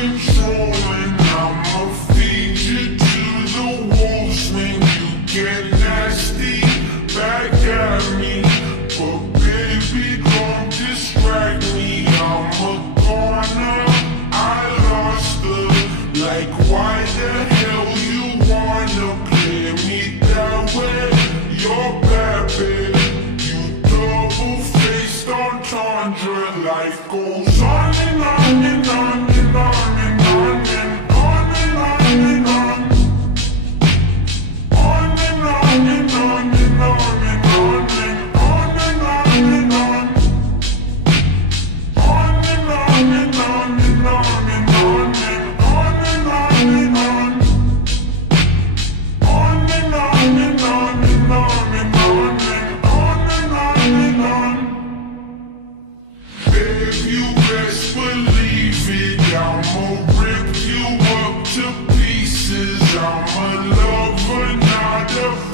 controlling. I'ma feed you to the wolves when you get nasty back at me. But baby, don't distract me. I'm a goner, I lost her. Like why the hell you wanna play me that way? You're bad, babe. You double-faced entendre. Life goes on and on and on and on and on and on and on and on. On and on and on and on and on and on and on and on. On and on and on and on and on and on and on and on. On and on and on and on and on and on and on and on. Babe, you best believe it. I'ma rip you up to pieces. I'm a lover, not a